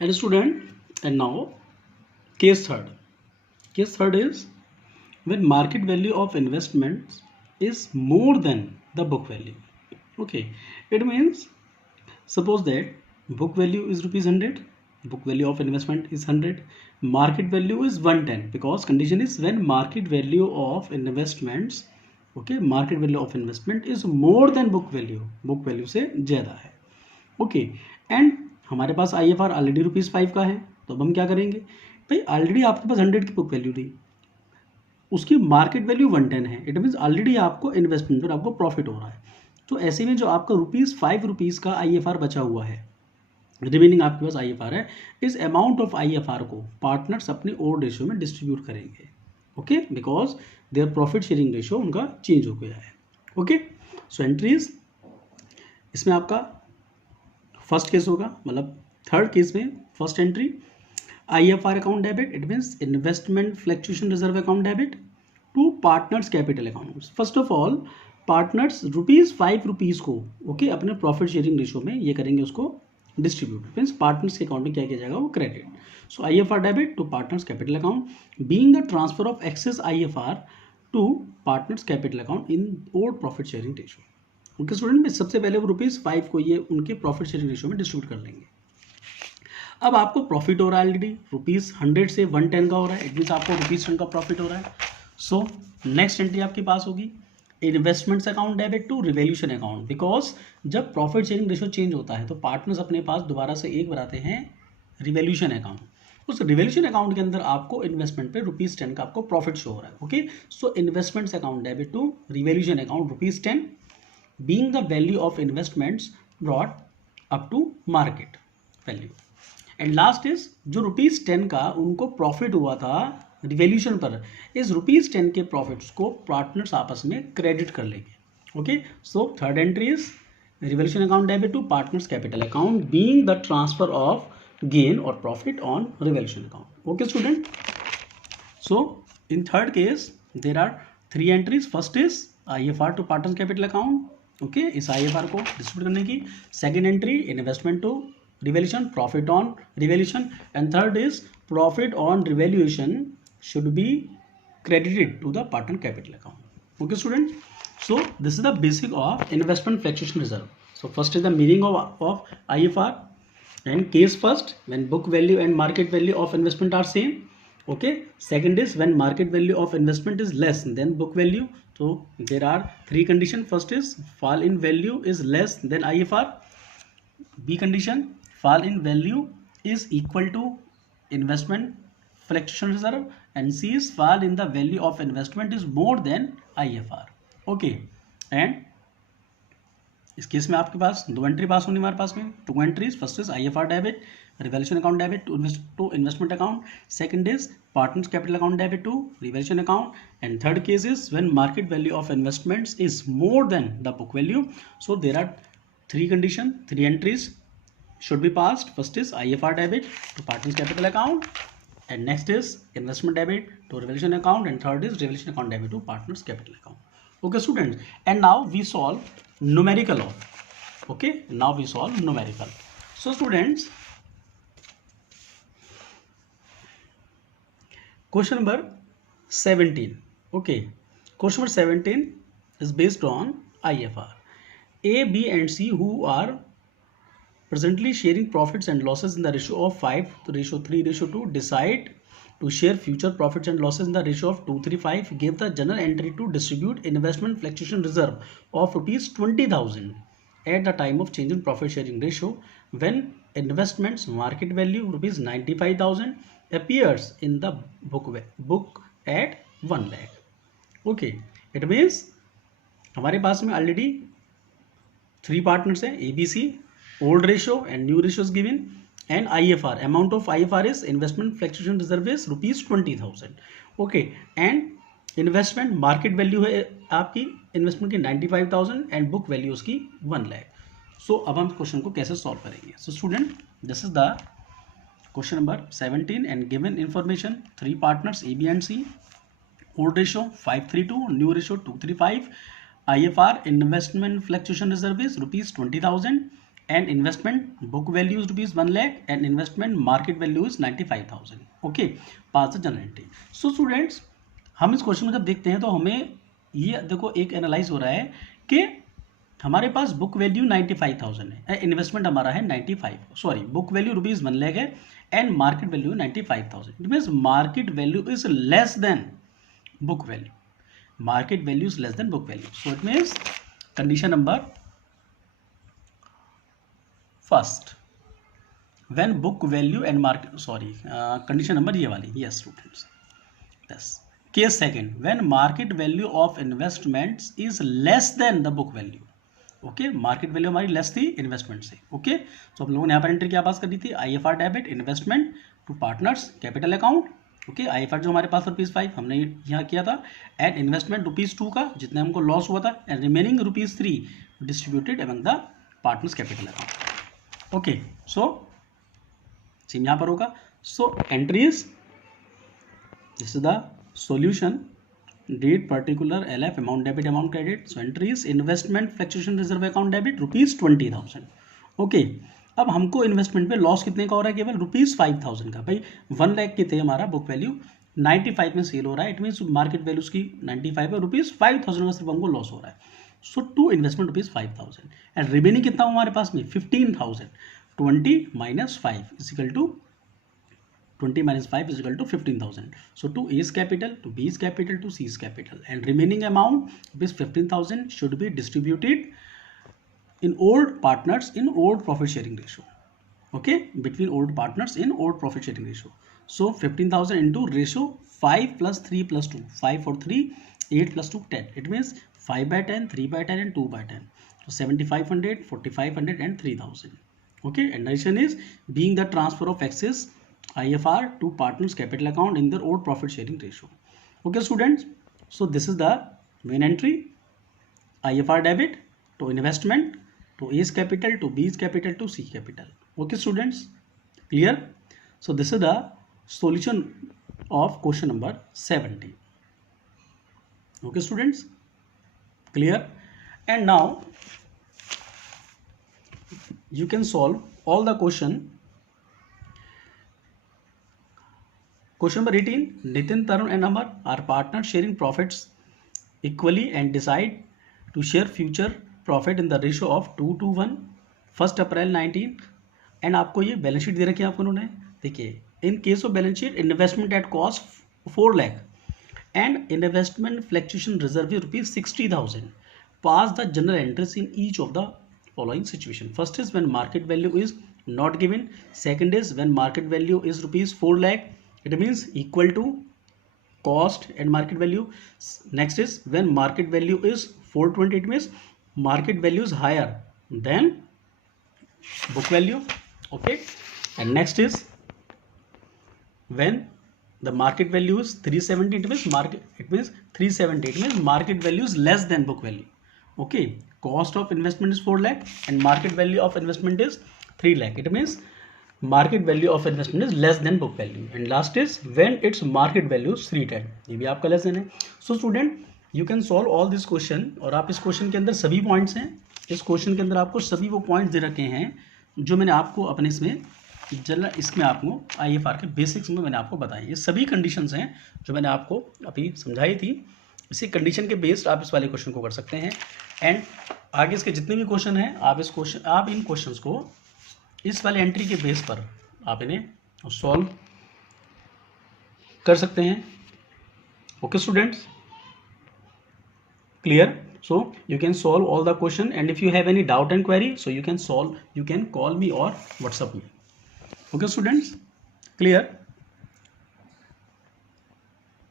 And student, and now case third. Case third is when market value of investments is more than the book value. Okay, it means suppose that book value is rupees 100, book value of investment is 100, market value is 110, because condition is when market value of investments, okay, market value of investment is more than book value से ज़्यादा है. Okay, and हमारे पास आई F are already ₹5 का है, तो अब हम क्या करेंगे भाई, ऑलरेडी आपके पास 100 की बुक वैल्यू थी, उसकी मार्केट वैल्यू 110 है, इट मीन्स ऑलरेडी आपको इन्वेस्टमेंट पर आपको प्रॉफिट हो रहा है. तो ऐसे में जो आपका ₹5 का आई एफ आर बचा हुआ है, रिमेनिंग आपके पास आई एफ आर है, इस amount of I F R को पार्टनर्स अपने ओड रेशियो में डिस्ट्रीब्यूट करेंगे. Okay, because their profit sharing ratio उनका चेंज हो गया है. ओके, सो एंट्रीज इसमें आपका फर्स्ट केस होगा, मतलब थर्ड केस में first entry I F R account debit, it means investment fluctuation reserve account debit to partners capital account. First of all partners ₹5 को ओके अपने प्रॉफिट शेयरिंग रेशियो में ये करेंगे, उसको डिस्ट्रीब्यूट, मीन्स पार्टनर्स के account में क्या किया जाएगा, वो credit. So I F R debit to partners capital account being the transfer of excess I F R to partners capital account in old profit sharing ratio. उनके student में सबसे पहले वो ₹5 को ये उनके प्रॉफिट शेयरिंग रेशियो में distribute कर लेंगे. अब आपको प्रॉफिट हो रहा है ऑलरेडी, ₹100 से 110 का हो रहा है, इट मीन्स आपको ₹10 का प्रॉफिट हो रहा है. सो नेक्स्ट एंट्री आपके पास होगी investments account debit to revaluation account, because जब प्रॉफिट शेयरिंग रेशियो चेंज होता है तो पार्टनर्स अपने पास दोबारा से एक बनाते हैं रिवैल्यूएशन अकाउंट. उस रिवैल्यूएशन अकाउंट के अंदर आपको इन्वेस्टमेंट पे ₹10 का आपको प्रॉफिट शो हो रहा है. Okay, so investments account debit to revaluation account ₹10 being the value of investments brought up to market value. And last is जो ₹10 का उनको प्रॉफिट हुआ था रिवैल्यूएशन पर, इस ₹10 के प्रॉफिट्स को पार्टनर्स आपस में क्रेडिट कर लेंगे. Okay, so third entry is revaluation account debit to partners capital account being the transfer of gain और profit on revaluation account. Okay student, so in third case there are 3 entries. First is I F R to partners capital account, okay, इस I F R को distribute करने की. Second entry investment to revaluation, profit on revaluation, and third is profit on revaluation should B credited to the partner capital account. Okay student, so this is the basic of investment fluctuation reserve. So first is the meaning of IFR, and case first when book value and market value of investment are same. Okay, second is when market value of investment is less than book value. So there are 3 conditions. First is fall in value is less than IFR. B condition, fall in value is equal to investment fluctuation reserve, and C is fall in the value of investment is more than IFR. Okay, and इस case में आपके पास 2 entry पास होनी हमारे पास में 2 entries. First is IFR debit revaluation account debit to investment account, second is partners capital account debit to revaluation account, and third case is when market value of investments is more than the book value. So there are 3 condition, 3 entries should be passed. First is IFR debit to partners capital account, and next is investment debit to revaluation account, and third is revaluation account debit to partners capital account. Okay students, and now we solve numerical of. Okay, now we solve numerical. So students, question number 17. Okay, question number 17 is based on IFR. A, B and C who are presently sharing profits and losses in the ratio of 5 to ratio 3 ratio 2 decide to share future profits and losses in the ratio of 2:3:5. Give the journal entry to distribute investment fluctuation reserve of ₹20,000 at the time of change in profit sharing ratio when investments market value ₹95,000 appears in the book at 1 lakh. Okay, it means हमारे पास में already 3 partners हैं, ABC, old ratio and new ratio is given, and IFR, amount of IFR is investment fluctuation reserve is ₹20,000. okay, and investment market value है आपकी investment की 95,000 and book value उसकी 1 lakh. so अब हम question को कैसे solve करेंगे. so student, this is the question number 17 and given information 3 partners A, B and C, old ratio 532, new ratio 235, IFR investment fluctuation reserve is ₹20,000, and investment book value is rupees 1 lakh and investment market value is 95,000. Okay, pass the journal entry. So students, हम इस question में जब देखते हैं तो हमें ये देखो एक एनालाइज हो रहा है कि हमारे पास बुक वैल्यू 95,000 है, इन्वेस्टमेंट हमारा है 95, sorry book value rupees 1 lakh है and market value 95,000. It means market value is less than book value. Market value is less than book value. So it means condition number first, when book value and market, sorry condition number ये वाली, yes students, yes. Case second, when market value of investments is less than the book value. Okay, market value हमारी less थी investment से. Okay, तो हम लोगों ने यहाँ पर एंट्री क्या पास कर दी थी, IFR debit investment to partners capital account. Okay, IFR जो हमारे पास ₹5 हमने यहाँ किया था, एंड इन्वेस्टमेंट ₹2 का जितने हमको लॉस हुआ था, and remaining ₹3 distributed among the partners capital account. Okay, so same यहाँ पर होगा. So entries, this is the solution. Date particular LF amount debit amount credit. So entry is investment fluctuation reserve account debit ₹20,000. Okay, अब हमको investment पे loss कितने का हो रहा है, केवल ₹5,000 का. भाई 1 लाख के थे हमारा बुक वैल्यू, 95 में सेल हो रहा है, इट मीन्स मार्केट वैल्यू की 95 है, ₹5,000 का सिर्फ हमको लॉस हो रहा है. सो टू इन्वेस्टमेंट ₹5,000 एंड रिमेनिंग कितना हुआ हमारे पास में 15,000. 20 - 5 is equal to 20 - 5 is equal to 15,000. So to A's capital, to B's capital, to C's capital, and remaining amount is 15,000 should be distributed in old partners in old profit sharing ratio. Okay, between old partners in old profit sharing ratio. So 15,000 into ratio 5 + 3 + 2, 5 for 3, 8 + 2, 10. It means 5/10, 3/10 and 2/10. So 7,500, 4,500 and 3,000. Okay, and addition is being the transfer of excess IFR to partners capital account in their old profit sharing ratio. Okay students, so this is the main entry, IFR debit to investment to A's capital to B's capital to C capital. Okay students, clear? So this is the solution of question number 70. Okay students, clear? And now you can solve all the question. Question number 18, Nitin, Tarun and Amar are partners sharing profits equally and decide to share future profit in the ratio of 2:1, 1 April 19. And आपको ये balance sheet दे रखी है आपको उन्होंने. देखिए, in case of balance sheet investment at cost 4 lakh and investment fluctuation reserve ₹60,000. Pass the general entries in each of the following situation. First is when market value is not given. Second is when market value is ₹4 lakh. It means equal to cost and market value. Next is when market value is 420. It means market value is higher than book value. Okay. And next is when the market value is 370. It means market value is less than book value. Okay. Cost of investment is 4 lakh and market value of investment is 3 lakh. It means market value of investment is less than book value. And last is when its market value is 310. ये भी आपका lesson है. So student, you can solve all this question. और आप इस question के अंदर सभी पॉइंट्स हैं, इस क्वेश्चन के अंदर आपको सभी वो पॉइंट्स दे रखे हैं जो मैंने आपको अपने इसमें आपको IFR के बेसिक्स में मैंने आपको बताई. ये सभी कंडीशंस हैं जो मैंने आपको अभी समझाई थी. इसी कंडीशन के बेस्ड आप इस वाले क्वेश्चन को कर सकते हैं. एंड आगे इसके जितने भी क्वेश्चन हैं, आप इन क्वेश्चंस को इस वाले एंट्री के बेस पर आप इन्हें सॉल्व कर सकते हैं. Okay students, clear? So you can solve all the question and if you have any doubt and query, so you can call me और WhatsApp me. Okay students, clear?